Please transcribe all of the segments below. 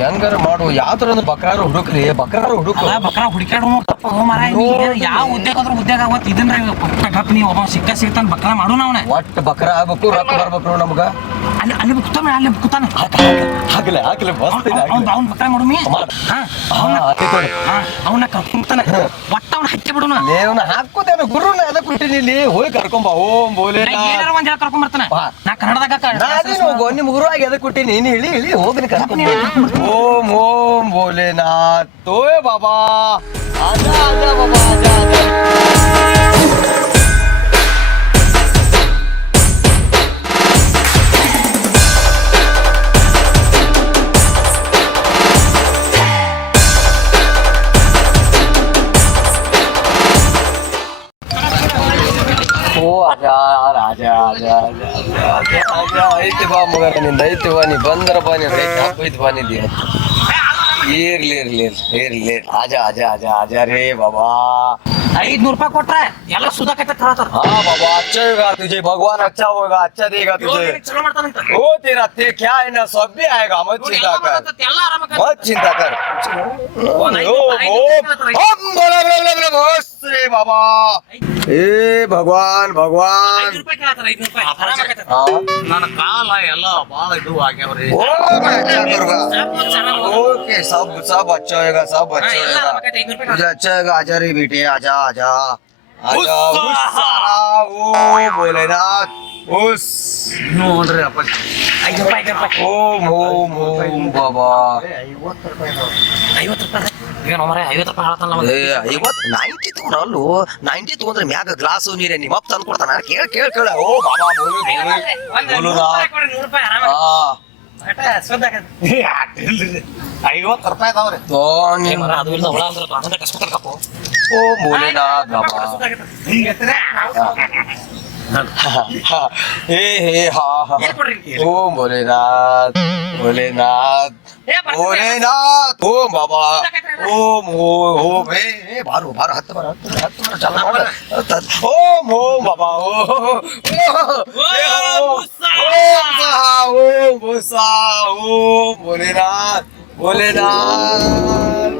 ಹೆಂಗಾರ ಮಾಡು ಯಾವ ತರ ಬಕ್ರಾರ ಹುಡುಕ್ಲಿ ಬಕ್ರಾರ ಹುಡುಕ ಬಕ್ರಾ ಹುಡುಕಾಡು ಯಾವ ಉದ್ಯೋಗ ಆದ್ರೂ ಉದ್ಯೋಗ ಆಗತ್ ಇದನ್ನ ಗಪ್ ನೀವು ಒಬ್ಬ ಸಿಗ್ತಾನ ಬಕ್ರಾ ಮಾಡು ನಾವನ ಒಟ್ಟು ಬಕ್ರಾ ಆಗ್ಬೇಕು ರೊಕ್ಕ ಬರ್ಬೇಕು ನಮ್ಗ ಅಲ್ಲಿ ಅಲ್ಲಿ ಕೂತಾನೆ ಹಾಕಲೆ ಅವ್ನ ಬಕ್ರಾ ಮಾಡು ಮೀ ಅವನ್ನ ಕರ್ಕೊಂತಾನೆ ಒಟ್ಟ ಅವ್ನ ಹಚ್ಚಿ ಬಿಡುನ ಅವನ ಹಾಕೋದೇನು ಗುರುನ ಎದಕ್ ಕೊಟ್ಟಿನಿ ಇಲ್ಲಿ ಹೋಗಿ ಕರ್ಕೊಂಬ ಓಂ ಭೋಲೆ ಏನಾರ ಒಂದ್ ಹೇಳ ಕರ್ಕೊಂಡ್ ಬರ್ತಾನೆ ನಾ ಕನ್ನಡದಾಗ ನಿಮ್ ಗುರುವಾಗಿ ಎದಕ್ ಕೊಟ್ಟಿನಿ ನೀನು ಇಳಿ ಹೋಗಿ ಕರ್ಕೊಂಡ್ ಓಂ ಓಂ ಭೋಲೆನಾಥ್ ತೋಯ್ ಬಾಬಾ ಆಜಾ ಆಜಾ ಬಾಬಾ ಆಜಾ ಐತಿ ಬಾ ಮಗ ನಿಂದ ಐತಿ ಬಾ ನೀ ಬಂದರ ಬಾ ನೀನ್ ರೈತ ಹಾಕೋಯ್ತು ಬಾ ನಿಂದ ಇರ್ಲಿ ಆಜಾ ಆಜಾ ಆಜಾ ಆಜಾ ರೇ ಬಾಬಾ 500 ರೂಪಾಯಿ ಕೊಟ್ರೆ ಎಲ್ಲ ಸುಧಾಕೈತೆ हाँ बाबा अच्छा होगा तुझे भगवान अच्छा होगा अच्छा देगा तुझे ओ तेरा ते क्या है ना सब भी आएगा मत चिंता कर बाबा ए भगवान भगवान ನನ್ನ ಕಾಲ ಎಲ್ಲ ಬಾಳ ಇದು ಆಗ್ಯಾವ್ರಿ ओके सब अच्छा होगा सब अच्छा होगा तुझे अच्छा होगा आजा रे बेटे आजा आजा आजा ओ भोलेनाथ उस ನೋಡ್ರಿ ಅಪ್ಪ 5 ರೂಪಾಯಿ ಓಂ ಓಂ ಓಂ ಬಾಬಾ 50 ರೂಪಾಯಿ ಏನು ಮರೆ 50 ರೂಪಾಯಿ ಹೇಳ್ತಾನಲ್ಲ ಮಗ 90 ತಗೊಂಡ್ರಲ್ಲು 90 ತಗೊಂಡ್ರೆ ಮ್ಯಾಗ ಗ್ಲಾಸ್ ನೀರೇ ನಿಮ್ಮ ಅಪ್ಪ ತಂದು ಕೊಡ್ತಾನ ಕೇಳ ಓ ಬಾಬಾ ಬೋಲು 100 ರೂಪಾಯಿ ಆರಾಮ ₹50 ಅದಾವ್ರಿ ಅದು ಇಲ್ಲ ಹೊಳ ಅಂದ್ರೆ ಅದನ್ನ ಕಸ್ಕೊತಾರ ಕಪ್ಪು ಓ ಭೋಲೆನಾಥ್ ಬಾಬಾ हे हा ओम भोलेनाथ भोलेनाथ भोलेनाथ ओम बाबा ओम ओम हे बारो हत्त बार चल ओम ओम बाबा ओम भूसा ओम भोलेनाथ भोलेनाथ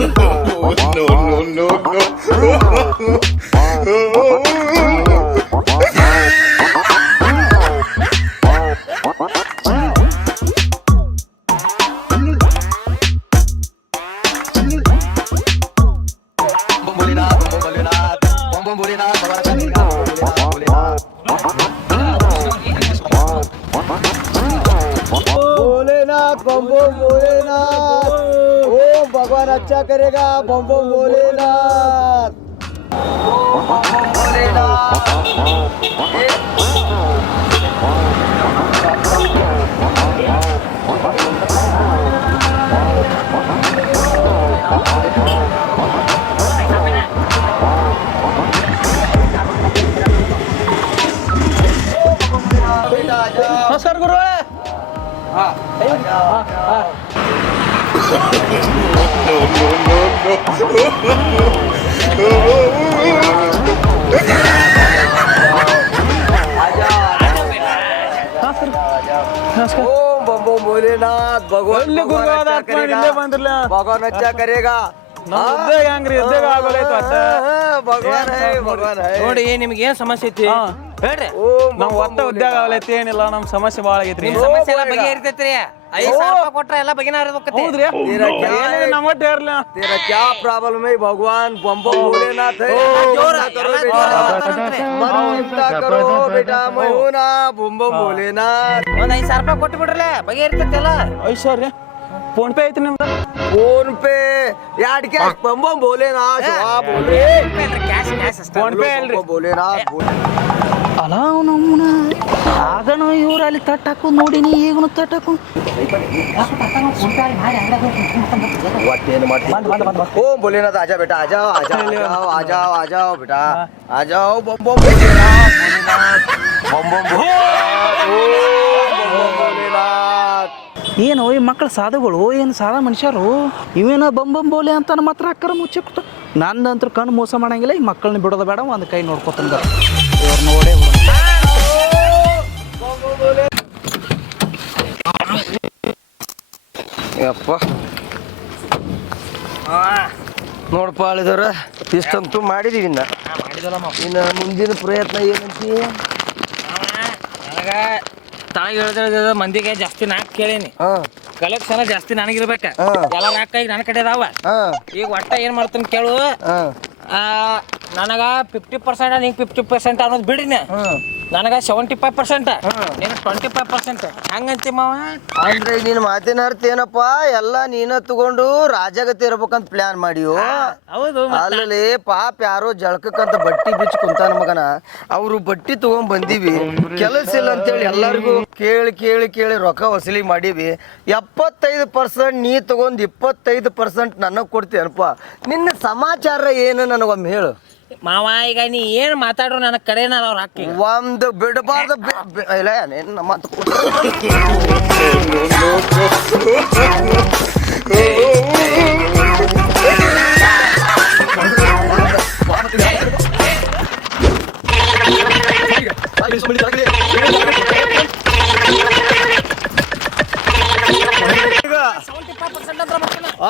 no बम बम भोलेनाथ ओम भगवान अच्छा करेगा बम बम भोलेनाथ नमस्कार गुरु no ओम बम बम भोलेनाथ भगवान ಎಲ್ಲಿ ಗುರುವಾದ अच्छा ಆತ್ಮ करेगा। ಇಲ್ಲೇ ಬಂದ್ರಲ್ಲ भगवान अच्छा करेगा ನಮ್ಮ ಉದ್ಯೋಗ ಹೆಂಗ್ರಿ ಉದ್ಯೋಗ ಆಗಬೇಕು ಅಟ್ಟ भगवान है ನೋಡಿ ನಿಮ್ಗೆ ಏನ್ ಸಮಸ್ಯೆ ಐತಿ ಹಾ. ಹೇಳ್ರಿ ओम ನಾವ್ ಒಟ್ಟ ಉದ್ಯೋಗ ಆಗಲೈತಿ ಏನಿಲ್ಲ ನಮ್ ಸಮಸ್ಯೆ ಬಾಳ ಆಗೈತ್ರಿ ನಿಮ್ ಸಮಸ್ಯೆ ಎಲ್ಲ ಬಗೆಹರಿತೈತ್ರಿ 5,000 ರೂಪಾಯಿ ಕೊಟ್ರೆ ಎಲ್ಲ ಬಗೆಹರಿದೋಕತಿ ಹೌದ್ರಿ तेरा क्या है? ಏನಿದೆ ನಮ್ಮ ಒಟ್ಟ ಇರ್ಲಿ तेरा क्या प्रॉब्लम है भगवान बम बम भोलेनाथ है जोर चिंता करो ಎಲ್ಲ बेटा ಜೋರ मत चिंता करो बेटा मैं हूं ना बम बम भोलेनाथ ಒಂದ್ 5,000 ರೂಪಾಯಿ ಕೊಟ್ಟು ಬಿಡ್ರಲ್ಲ ಬಗೆಹರಿತೈತಿ ಎಲ್ಲ ಐಶ್ವರ್ಯ ಫೋನ್ ಪೇ ಐತಿ ನಿಮ್ದು फोन पे यार क्या बम बम भोलेनाथ वाह बोले ಕ್ಯಾಶ್ ಕ್ಯಾಶ್ ಅಷ್ಟೇ ಫೋನ್ ಪೇ बम ಅಲ್ರಿ बम भोलेनाथ ಅಲ್ಲ ಅವನವನ ಆಗನು ಇವ್ರು ಅಲ್ಲಿ ತಟ್ಟು ಹಾಕೋದು ನೋಡಿನಿ ಈಗನು ತಟ್ಟು ಹಾಕೊಂಡು ओम भोलेनाथ आजा बेटा आ जाओ आ जाओ आ जाओ आ जाओ बेटा आ जाओ बम बम भोलेनाथ बम बम भोलेनाथ ओम बम बम भोलेनाथ ಏನು ಈ ಮಕ್ಕಳು ಸಾಧುಗಳು ಏನು ಸಾಧ ಮನುಷ್ಯರು ಇವೇನ ಬಂಬೋಲೆ ಅಂತ ಮಾತ್ರ ಅಕ್ಕರ ಮುಚ್ಚಿ ಕೂತ ನಂದಂತೂ ಕಣ್ಣು ಮೋಸ ಮಾಡಂಗಿಲ್ಲ ಈ ಮಕ್ಕಳನ್ನ ಬಿಡೋದು ಬೇಡ ಒಂದು ಕೈ ನೋಡ್ಕೊತಂದ ಇವ್ರು ನೋಡೇ ಬಿಡ ಯಪ್ಪ ನೋಡಪ್ಪ ಅಳಿದವ್ರ ಇಷ್ಟಂತೂ ಮಾಡಿದೀವಿ ಇನ್ನು ಮುಂದಿನ ಪ್ರಯತ್ನ ಏನಂತಿ ನನಗ ತಳಗ ಇಳಿದ ಮಂದಿಗೆ ಜಾಸ್ತಿ ನಾಕ್ ಕೇಳೀನಿ ಹಾ ಕಲೆಕ್ಷನ್ ಜಾಸ್ತಿ ನನಗಿರ್ಬೇಕ ಹಾ. ಎಲ್ಲ ನಾಲ್ಕ ಈಗ ನನ್ನ ಕಡೆ ಅದಾವ ಹಾ ಈಗ ಒಟ್ಟ ಏನ್ ಮಾಡ್ತೀನಿ ಕೇಳು ಹಾ ನನಗ 50% ನಿಂಗೆ 50% ಅನ್ನೋದು ಬಿಡಿನ ನನಗ 75% ನೀನು 25% ಹಂಗಂತಿ ಮಾವ ಅಂದ್ರೆ ನಿನ್ ಮಾತಿನ ಅರ್ಥ ಏನಪ್ಪ ಎಲ್ಲ ನೀನ ತಗೊಂಡು ರಾಜಗತಿ ಇರ್ಬೇಕಂತ ಪ್ಲಾನ್ ಮಾಡಿಯೋ ಹೌದು ಅಲ್ಲಿ ಪಾಪ ಯಾರೋ ಜಳಕಕ್ಕಂತ ಬಟ್ಟಿ ಬಿಚ್ಚ ಕುಂತಾನ ಮಗನ ಅವ್ರು ಬಟ್ಟಿ ತಗೊಂಡ್ ಬಂದೀವಿ ಕೆಲಸ ಇಲ್ಲ ಅಂತೇಳಿ ಎಲ್ಲರಿಗೂ ಕೇಳಿ ಕೇಳಿ ಕೇಳಿ ರೊಕ್ಕ ವಸೂಲಿ ಮಾಡೀವಿ 75% ನೀ ತಗೊಂಡ್ 25% ನನಗ್ ಕೊಡ್ತೀಯನಪ್ಪ ನಿನ್ನ ಸಮಾಚಾರ ಏನು ನನಗೊಮ್ಮೆ ಹೇಳು ಮಾವ ಈಗ ನೀ ಏನ್ ಮಾತಾಡ್ರು ನನ್ನ ಕಡೆನ ಅವ್ರ ಹಾಕಿ ಒಂದು ಬಿಡಬಾರ್ದು ಇಲ್ಲ ನಿನ್ನ ಮಾತು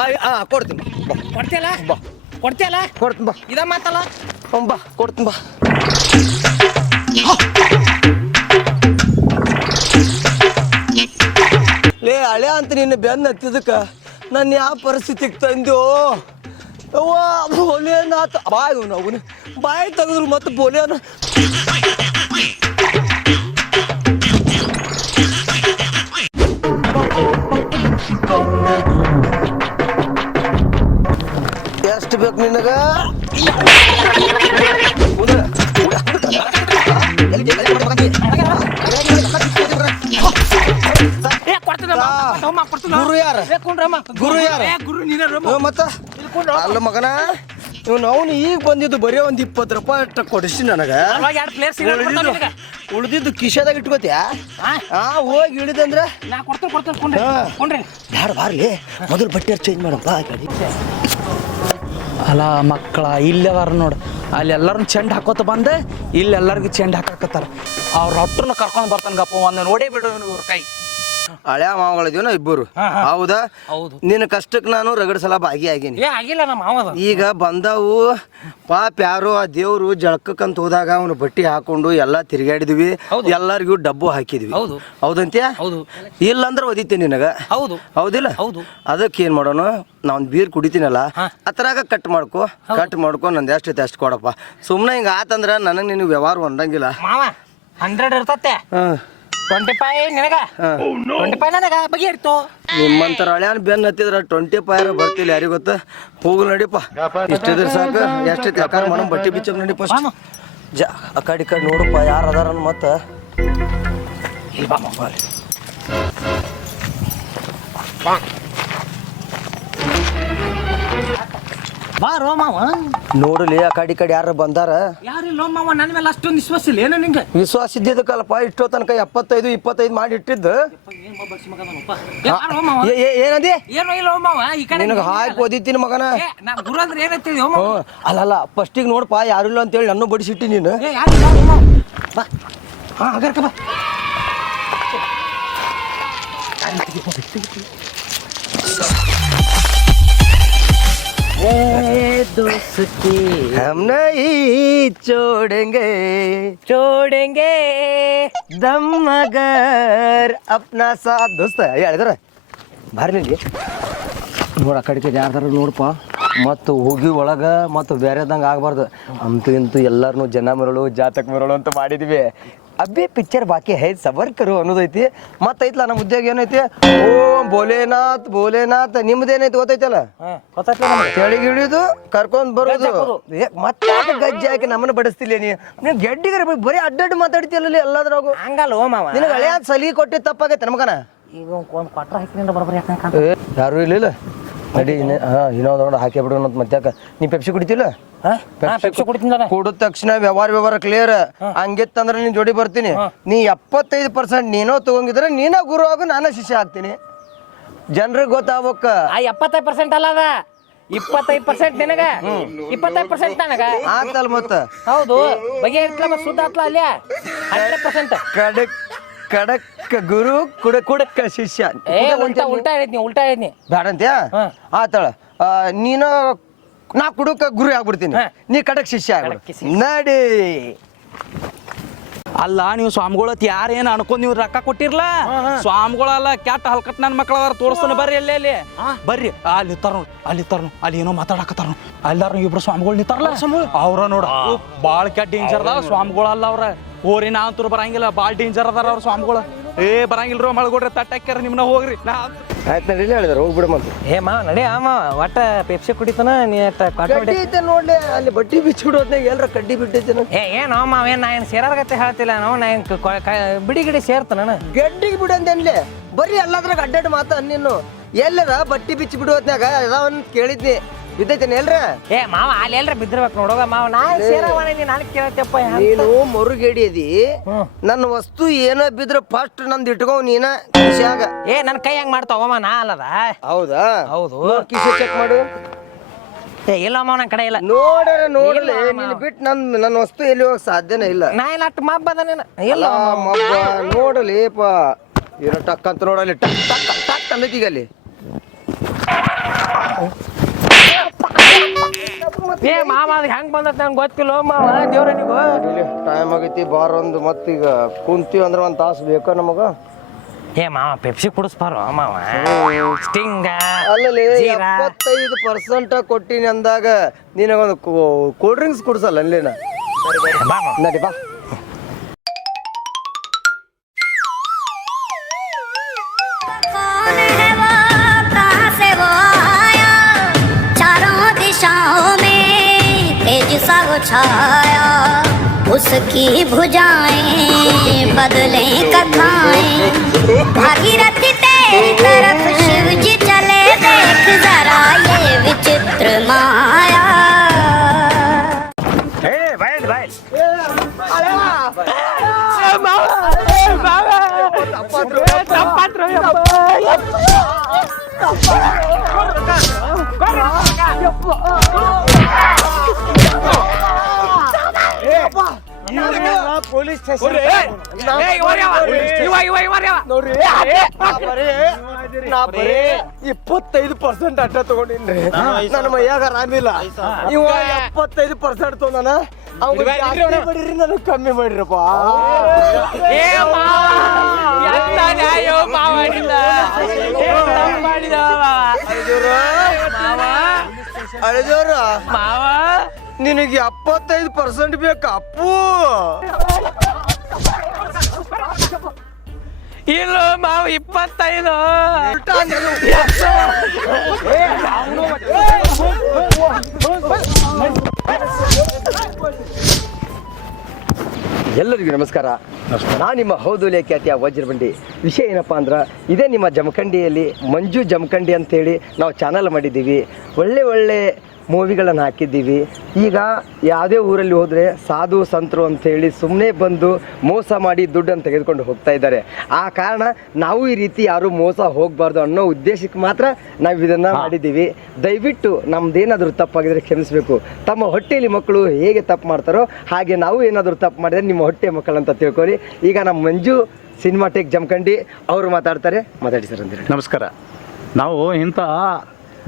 ಕೊಡ್ತೀನಿ ಕೊಡ್ತಿಯಲ್ಲ ಕೊಡ್ತಿಯಲ್ಲ ಕೊಡ್ತೀನಿ ಬಾ ಇದ ಮಾತಲ್ಲ ಬಾ ಕೊಡ್ತೀನಿ ಬಾ ಲೇ ಹಳೆ ಅಂತ ನಿನ್ನ ಬೆನ್ನ ಹತ್ತಿದಕ್ಕ ನನ್ನ ಯಾವ ಪರಿಸ್ಥಿತಿಗೆ ತಂದ್ಯೋ ಅವ್ವ ಬೋಲೆನಾಥ ಬಾಯಿ ಅವನು ಬಾಯಿ ತೆಗೆದ್ರು ಮತ್ತೆ ಬೋಲೆನ ಎಷ್ಟು ಬೇಕು ನಿನಗ ಗುರು ಯಾರ ಗುರು ಯಾರ ಮತ್ತ ಅಲ್ಲ ಮಗನ ಇವ್ನು ಅವನು ಈಗ ಬಂದಿದ್ದು ಬರೀ ಒಂದ್ 20 ರೂಪಾಯಿ ಅಷ್ಟ ಕೊಡಿಸಿ ನನಗ ಉಳಿದಿದ್ದು ಕಿಶೆದಾಗ ಇಟ್ಕೋತ್ಯಾ ಹಾ ಹೋಗಿ ಇಳಿದಂದ್ರ ಯಾರು ಬಾರ್ಲಿ ಮೊದಲು ಬಟ್ಟೆ ಚೇಂಜ್ ಮಾಡಪ್ಪ ಗಾಡಿ ಅಲ್ಲ ಮಕ್ಕಳ ಇಲ್ಲದಾರ ನೋಡು ಅಲ್ಲಿ ಎಲ್ಲರನ್ನ ಚೆಂಡ್ ಹಾಕೋತ ಬಂದೆ ಇಲ್ಲಿ ಎಲ್ಲರಿಗೂ ಚೆಂಡ್ ಹಾಕಕತ್ತಾರ ಅವ್ರ ಒಟ್ಟನ್ನ ಕರ್ಕೊಂಡು ಬರ್ತಾನೆ ಗಪ್ಪ ಒಂದು ನೋಡೇ ಬಿಡು ಇವ್ರ ಕೈ ಹಳೆ ಮಾವಗಳಿದೀವನ ಇಬ್ಬರು ಹೌದಾ ಹೌದು ನಿನ್ನ ಕಷ್ಟಕ್ಕೆ ನಾನು ರಗಡ್ ಸಲ ಭಾಗಿಯಾಗೀನಿ ಏ ಆಗಿಲ್ಲ ನಮ್ಮ ಮಾವದ ಈಗ ಬಂದವು ಪಾಪ ಯಾರು ಆ ದೇವ್ರು ಜಳಕಕ್ಕಂತ ಹೋದಾಗ ಅವನು ಬಟ್ಟೆ ಹಾಕೊಂಡು ಎಲ್ಲಾ ತಿರುಗಾಡಿದ್ವಿ ಎಲ್ಲರಿಗೂ ಡಬ್ಬು ಹಾಕಿದ್ವಿ ಹೌದು ಹೌದಂತ್ಯ ಹೌದು ಇಲ್ಲಂದ್ರೆ ಒದಿತೀನಿ ನಿನಗ ಹೌದು ಹೌದಿಲ್ಲ ಹೌದು ಅದಕ್ಕೆ ಏನ್ ಮಾಡೋಣ ನಾವ್ ಬೀರ್ ಕುಡಿತೀನಲ್ಲ ಅದ್ರಾಗ ಕಟ್ ಮಾಡ್ಕೊ ನಂದು ಎಷ್ಟೈತೆ ಅಷ್ಟು ಕೊಡಪ್ಪ ಸುಮ್ನೆ ಹಿಂಗ ಆತಂದ್ರ ನನಗ್ ನಿನ್ ವ್ಯವಹಾರ ಹೊಂದಂಗಿಲ್ಲ ಮಾವ 100 ಇರ್ತತೆ 25 ನಿನಗ 25 ನನಗ ಬಗೆಹರಿತು ನಿಮ್ಮಂತರ ಹಳ್ಯಾನ್ ಬೆನ್ ಹತ್ತಿದ್ರ 25 ಬರ್ತಿಲ್ಲ ಯಾರಿಗ ಗೊತ್ತ ಹೋಗು ನಡಿಪ್ಪ ಇಷ್ಟಿದ್ರ ಸಾಕು ಎಷ್ಟೈತಿ ಯಾಕಾರ ಮನ ಬಟ್ಟೆ ಬಿಚ್ಚ ನಡಿ ಫಸ್ಟ್ ಆ ಕಡೆ ಈ ಕಡೆ ನೋಡಪ್ಪ ಯಾರು ಅದಾರ ಮತ್ತ ಬಾರೋ ಮಾವ ನೋಡಲಿ ಆ ಕಡೆ ಯಾರು ಬಂದಾರ ಯಾರಿಲ್ಲ ಮಾವ ನನ್ನ ಮೇಲೆ ಅಷ್ಟೊಂದು ವಿಶ್ವಾಸ ಇಲ್ಲ ಏನೋ ನಿಂಗೆ ವಿಶ್ವಾಸ ಇದ್ದಿದ್ದಕ್ಕಲ್ಲಪ್ಪ ಇಷ್ಟೋ ತನಕ 25 ಮಾಡಿ ಇಟ್ಟಿದ್ದು ಏನಂದಿ ಏನೋ ಇಲ್ಲ ಮಾವ ಈ ಕಡೆ ನಿನಗೆ ಹಾಕಿ ಓದಿತೀನಿ ಮಗನ ನಾ ಗುರು ಅಂದ್ರೆ ಏನಂತ ಮಾವ ಅಲ್ಲಲ್ಲ ಫಸ್ಟಿಗೆ ನೋಡಪ್ಪ ಯಾರು ಇಲ್ಲ ಅಂತೇಳಿ ನನ್ನ ಬಡಿಸಿಟ್ಟಿ ನೀನು ಯಾರಿಲ್ಲ ಮಾವ ಬಾ ಹಾ ಹಾಗಾರ್ಕ ಬಾ दोस्ती हम नहीं छोड़ेंगे दम मगर अपना साथ दोस्त ಹೇಳಿದ್ರ ಬಾರಿ ನಿಂಗೆ ನೋಡ ಆ ಕಡೆಗೆ ಯಾರ್ದಾರ ನೋಡಪ್ಪ ಮತ್ತು ಹೋಗಿ ಒಳಗೆ ಮತ್ತು ಬೇರೆದಂಗೆ ಆಗಬಾರ್ದು ಅಂತೂ ಇಂತೂ ಎಲ್ಲರನ್ನೂ ಜನ ಮರಳು ಜಾತಕ ಮರಳು ಅಂತ ಮಾಡಿದ್ವಿ ಅಬ್ಬಿ ಪಿಕ್ಚರ್ ಬಾಕಿ ಹೈ ಸಬರ್ ಕರು ಅನ್ನೋದೈತಿ ಮತ್ತೆ ಐತ್ಲ ನಮ್ಮ ಉದ್ಯೋಗ ಏನೈತಿ ಓ ಭೋಲೆನಾಥ್ ನಿಮ್ದೇನೈತಿ ಗೊತ್ತೈತಲ್ಲ ಕೆಳಗೆ ಇಳಿಯೋದು ಕರ್ಕೊಂಡ್ ಬರೋದು ಮತ್ತೆ ಗಜ್ಜೆ ಹಾಕಿ ನಮ್ಮನ್ನ ಬಡಿಸ್ತಿಲ್ಲ ನೀವು ಗೆಡ್ಡಿಗರ ಬರೀ ಅಡ್ಡಡ್ಡು ಮಾತಾಡ್ತಿಲ್ಲ ಎಲ್ಲದ್ರಾಗು ಹಂಗಲ್ಲ ಓ ಮಾವ ನಿನಗೆ ಹಳೆಯ ಸಲಿ ಕೊಟ್ಟಿದ್ದು ತಪ್ಪಾಗೈತೆ ನಮಗನ ಈಗ ಒಂದು ಕ್ವಾಟ್ರ ಹಾಕಿನಿಂದ ಬರೋಬ್ಬರಿ ಯಾಕಂತ ಯಾರು ಇಲ್ಲ ನಡಿ ಇನ್ನೊಂದು ರೌಂಡ್ ಹಾಕಿ ಬಿಡು ಅಂತ ಮತ್ತ್ಯಾಕ ನೀ ಪೆಪ್ಸಿ ಕುಡಿತಿಲ್ಲ ಪೆಪ್ಸಿ ಕುಡಿತೀನಿ ಕುಡಿದ ತಕ್ಷಣ ವ್ಯವಹಾರ ಕ್ಲಿಯರ್ ಹಂಗಿತ್ತಂದ್ರೆ ನೀನ್ ಜೋಡಿ ಬರ್ತೀನಿ ನೀ 75% ನೀನೋ ತಗೊಂಗಿದ್ರೆ ನೀನ ಗುರು ಆಗು ನಾನ ಶಿಷ್ಯ ಆಗ್ತೀನಿ ಜನರಿಗೆ ಗೊತ್ತಾಗ್ಬೇಕ ಆ 75% ಅಲ್ಲ ಅದ 25% ನಿನಗ 25% ನನಗ ಆಗ್ತಲ್ ಮತ್ತ ಹೌದು ಬಗೆ ಇರ್ಕಲ ಶುದ್ಧ ಆತ್ಲ ಅಲ್ಲೇ 100% ಕಡಕ್ ಗುರು ಕುಡಕ್ ಶಿಷ್ಯ ಉಲ್ಟಾ ಹೇಳಿದ್ನಿ ಬೇಡ ಅಂತ್ಯಾ ಆತಳ ನೀನು ನಾ ಕುಡಕ ಗುರು ಆಗ್ಬಿಡ್ತೀನಿ ನೀ ಕಡಕ್ ಶಿಷ್ಯ ಆಗ್ಬಿಡು ನಡಿ ಅಲ್ಲ ನೀವು ಸ್ವಾಮಿಗಳತ್ ಯಾರೇನು ಅನ್ಕೊಂಡ್ ನೀವು ರೊಕ್ಕ ಕೊಟ್ಟಿರ್ಲ ಸ್ವಾಮಿಗಳಲ್ಲ ಕ್ಯಾಟ್ ಹಲ್ಕಟ್ ನನ್ನ ಮಕ್ಳ ಅದಾರ ತೋರಿಸ್ತಾನೆ ಬರ್ರಿ ಅಲ್ಲಿ ಬರ್ರಿ ಅಲ್ಲಿ ಇತ್ತಾರ ಅಲ್ಲಿ ಏನೋ ಮಾತಾಡಕತ್ತಾರ ಅಲ್ಲಾರು ಇಬ್ರು ಸ್ವಾಮಿಗಳು ನಿಂತಾರಲ್ಲ ಅವ್ರ ನೋಡ ಬಾಳ ಕೆಟ್ಟ ಡೇಂಜರ್ ಅದ ಸ್ವಾಮಿಗಳಲ್ಲ ಅವ್ರ ಹೋರಿ ನಾ ಅಂತೂ ಬರಂಗಿಲ್ಲ ಬಾಳ್ ಡೇಂಜರ್ ಅದಾರ ಅವ್ರ ಸ್ವಾಮಿಗಳು ಬರಂಗಿಲ್ರಿ ಮಳ್ಗೊಡ್ರಿ ತಟ್ಟಾಕ್ಯಾರ ನಿಮ್ನ ಹೋಗ್ರಿ ಆಯ್ತು ನಡಿ ಹೇಳಿದಾರೆ ಹೋಗ್ಬಿಡ ಮತ್ತೆ ಏ ಮಾ ನಡಿ ಅಮ್ಮ ಒಟ್ಟ ಪೆಪ್ಸಿ ಕುಡಿತಾನ ನೀ ಕಡ್ಡಿ ಐತೆ ನೋಡ್ಲಿ ಅಲ್ಲಿ ಬಟ್ಟಿ ಬಿಚ್ಚಿಬಿಡೋದ್ನಾಗ ಎಲ್ಲರ ಕಡ್ಡಿ ಬಿಟ್ಟೈತೆ ಏನೋ ಮಾವ ಏನ್ ನಾ ಏನ್ ಸೇರಾರ್ಗತ್ತೆ ಹೇಳ್ತಿಲ್ಲ ನಾವು ನಾ ಏನ್ ಬಿಡಿ ಗಿಡಿ ಸೇರ್ತಾನ ಗಡ್ಡಿಗೆ ಬಿಡು ಅಂದೇನ್ಲಿ ಬರೀ ಎಲ್ಲದ್ರಾಗ ಅಡ್ಡಾಡ್ ಮಾತ ನೀನು ಎಲ್ಲರ ಬಟ್ಟಿ ಬಿಚ್ಚಿ ಬಿಡೋದ್ನಾಗ ಅದಾವನ್ ಕೇಳಿದ್ನಿ ಬಿದ್ದೈತೇನೆ ಎಲ್ರ ಏ ಮಾವ ಅಲ್ಲಿ ಎಲ್ರ ಬಿದ್ದಿರ್ಬೇಕು ನೋಡೋಗ ಮಾವ ನಾ ಸೇರವಣ ನಾನು ಕೇಳತ್ತಪ್ಪ ನೀನು ಮರುಗೇಡಿ ಅದಿ ನನ್ನ ವಸ್ತು ಏನ ಬಿದ್ರ ಫಸ್ಟ್ ನಂದು ಇಟ್ಕೋ ನೀನ ಕಿಶಾಗ ಏ ನನ್ ಕೈ ಹೆಂಗ್ ಮಾಡ್ತಾವ ನಾ ಅಲ್ಲದ ಹೌದಾ ಹೌದು ಕಿಶೆ ಚೆಕ್ ಮಾಡು ಏ ಇಲ್ಲ ಮಾವ ನನ್ನ ಕಡೆ ಇಲ್ಲ ನೋಡಲಿ ನೀನು ಬಿಟ್ಟು ನನ್ನ ವಸ್ತು ಎಲ್ಲಿ ಹೋಗಕ್ ಸಾಧ್ಯನೇ ಇಲ್ಲ ನಾ ಇಲ್ಲ ಅಷ್ಟು ಮಬ್ಬದ ನೀನು ಇಲ್ಲ ಮಬ್ಬ ನೋಡಲಿಪ ಏನೋ ಟಕ್ ಅಂತ ನೋಡಲಿ ಟಕ್ ಟಕ್ ಟಕ್ ಅನ್ನತೀಗ ಅಲ್ಲಿ ಏ ಮಾವ ಅದು ಹೆಂಗ್ ಬಂದತ್ ನಂಗೆ ಗೊತ್ತಿಲ್ಲ ಮಾವ ದೇವ್ರ ನೀವು ಟೈಮ್ ಆಗೈತಿ ಬಾರೊಂದು ಮತ್ತೀಗ ಕುಂತೀವಿ ಅಂದ್ರೆ ಒಂದು ತಾಸು ಬೇಕಾ ನಮಗ ಏ ಮಾವ ಪೆಪ್ಸಿ ಕುಡಿಸ್ಬಾರೋ ಮಾವ ಸ್ಟಿಂಗ ಅಲ್ಲಲ್ಲಿ 75% ಕೊಟ್ಟಿನಿ ಅಂದಾಗ ನಿನಗೊಂದು ಕೂಲ್ ಡ್ರಿಂಕ್ಸ್ ಕುಡ್ಸಲ್ಲ ಅಲ್ಲಿನ ನಡಿ ಬಾ छाया उसकी भुजाएं बदले कथाएं भागीरथ तेरी तरफ शिव जी चले देख जरा ये विचित्र माया ಪೊಲೀಸ್ ನಾ ಬರೀ 25% ಅಡ್ಡ ತಗೊಂಡಿನ್ರಿ ನನ್ನ ಮೈಯಾಗ ಆರಾಮಿಲ್ಲ ಇವ 75% ತೊಂದಾನ ಬಿಡ್ರಿ ನನಗೆ ಕಮ್ಮಿ ಮಾಡಿರಪ್ಪ ಅಳಿದವ್ರ ನಿನಗೆ 75% ಬೇಕಾ ಅಪ್ಪು ಇಲ್ಲ ಮಾವ 25 ಎಲ್ಲರಿಗೂ ನಮಸ್ಕಾರ. ನಾನು ನಿಮ್ಮ ಹೌದು ಖ್ಯಾತಿಯ ವಜ್ರಬಂಡಿ. ವಿಷಯ ಏನಪ್ಪ ಅಂದ್ರೆ ಇದೇ ನಿಮ್ಮ ಜಮಖಂಡಿಯಲ್ಲಿ ಮಂಜು ಜಮಖಂಡಿ ಅಂತೇಳಿ ನಾವು ಚಾನಲ್ ಮಾಡಿದ್ದೀವಿ. ಒಳ್ಳೆ ಮೂವಿಗಳನ್ನು ಹಾಕಿದ್ದೀವಿ. ಈಗ ಯಾವುದೇ ಊರಲ್ಲಿ ಹೋದರೆ ಸಾಧು ಸಂತರು ಅಂತ ಹೇಳಿ ಸುಮ್ಮನೆ ಬಂದು ಮೋಸ ಮಾಡಿ ದುಡ್ಡನ್ನು ತೆಗೆದುಕೊಂಡು ಹೋಗ್ತಾ ಇದ್ದಾರೆ. ಆ ಕಾರಣ ನಾವು ಈ ರೀತಿ ಯಾರು ಮೋಸ ಹೋಗಬಾರ್ದು ಅನ್ನೋ ಉದ್ದೇಶಕ್ಕೆ ಮಾತ್ರ ನಾವು ಇದನ್ನು ಮಾಡಿದ್ದೀವಿ. ದಯವಿಟ್ಟು ನಮ್ದೇನಾದರೂ ತಪ್ಪಾಗಿದ್ರೆ ಕ್ಷಮಿಸಬೇಕು. ತಮ್ಮ ಹೊಟ್ಟೆಯಲ್ಲಿ ಮಕ್ಕಳು ಹೇಗೆ ತಪ್ಪು ಮಾಡ್ತಾರೋ ಹಾಗೆ ನಾವು ಏನಾದರೂ ತಪ್ಪು ಮಾಡಿದರೆ ನಿಮ್ಮ ಹೊಟ್ಟೆ ಮಕ್ಕಳಂತ ತಿಳ್ಕೊಳ್ಳಿ. ಈಗ ನಮ್ಮ ಮಂಜು ಸಿನಿಮಾಟೆಕ್ ಜಮಖಂಡಿ ಅವರು ಮಾತಾಡ್ತಾರೆ. ಮಾತಾಡಿ ಸರ್ ಅಂದಿರಿ. ನಮಸ್ಕಾರ. ನಾವು ಇಂಥ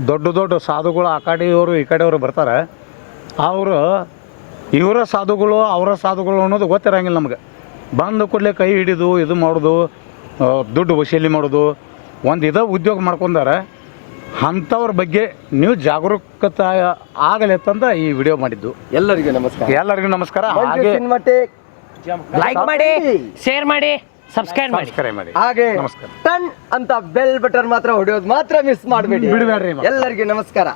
ದೊಡ್ಡ ದೊಡ್ಡ ಸಾಧುಗಳು ಆ ಕಡೆಯವರು ಈ ಕಡೆಯವರು ಬರ್ತಾರೆ. ಅವರು ಇವರ ಸಾಧುಗಳು ಅವರ ಸಾಧುಗಳು ಅನ್ನೋದು ಗೊತ್ತಿರಂಗಿಲ್ಲ ನಮ್ಗೆ. ಬಂದು ಕೂಡಲೇ ಕೈ ಹಿಡಿದು ಇದು ಮಾಡೋದು, ದುಡ್ಡು ವಸೂಲಿ ಮಾಡೋದು, ಒಂದು ಉದ್ಯೋಗ ಮಾಡ್ಕೊಂಡಾರೆ. ಅಂಥವ್ರ ಬಗ್ಗೆ ನೀವು ಜಾಗರೂಕತೆ ಆಗಲಿ ಅಂತಂದ ಈ ವಿಡಿಯೋ ಮಾಡಿದ್ದು. ಎಲ್ಲರಿಗೂ ನಮಸ್ಕಾರ. ಎಲ್ಲರಿಗೂ ನಮಸ್ಕಾರ. ಮಂಜು ಹಾಗೆ ಸಿನಿಮಾಟೆಕ್ ಲೈಕ್ ಮಾಡಿ, ಶೇರ್ ಮಾಡಿ, ಸಬ್ಸ್ಕ್ರೈಬ್ ಮಾಡಿ. ಹಾಗೆ ನಮಸ್ಕಾರ. ಟನ್ ಅಂತ ಬೆಲ್ ಬಟನ್ ಮಾತ್ರ ಹೊಡೆಯೋದು ಮಾತ್ರ ಮಿಸ್ ಮಾಡಬೇಡಿ. ಬಿಡಬೇಡ್ರಿ. ಎಲ್ಲರಿಗೂ ನಮಸ್ಕಾರ.